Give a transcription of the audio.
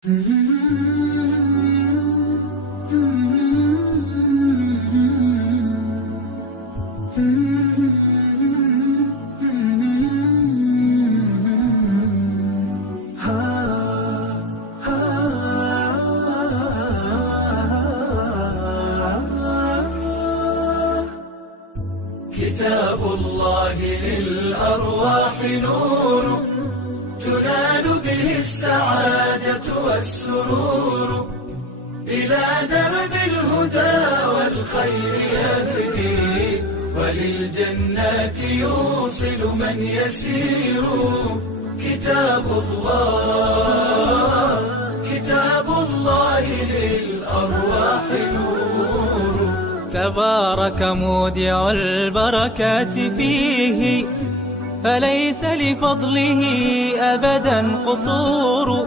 كتاب الله للأرواح نور تنال به السعادة والسرور، إلى درب الهدى والخير يهدي، وللجنات يوصل من يسير. كتاب الله للأرواح نور. تبارك مودع البركات فيه، فليس لفضله أبدا قصور.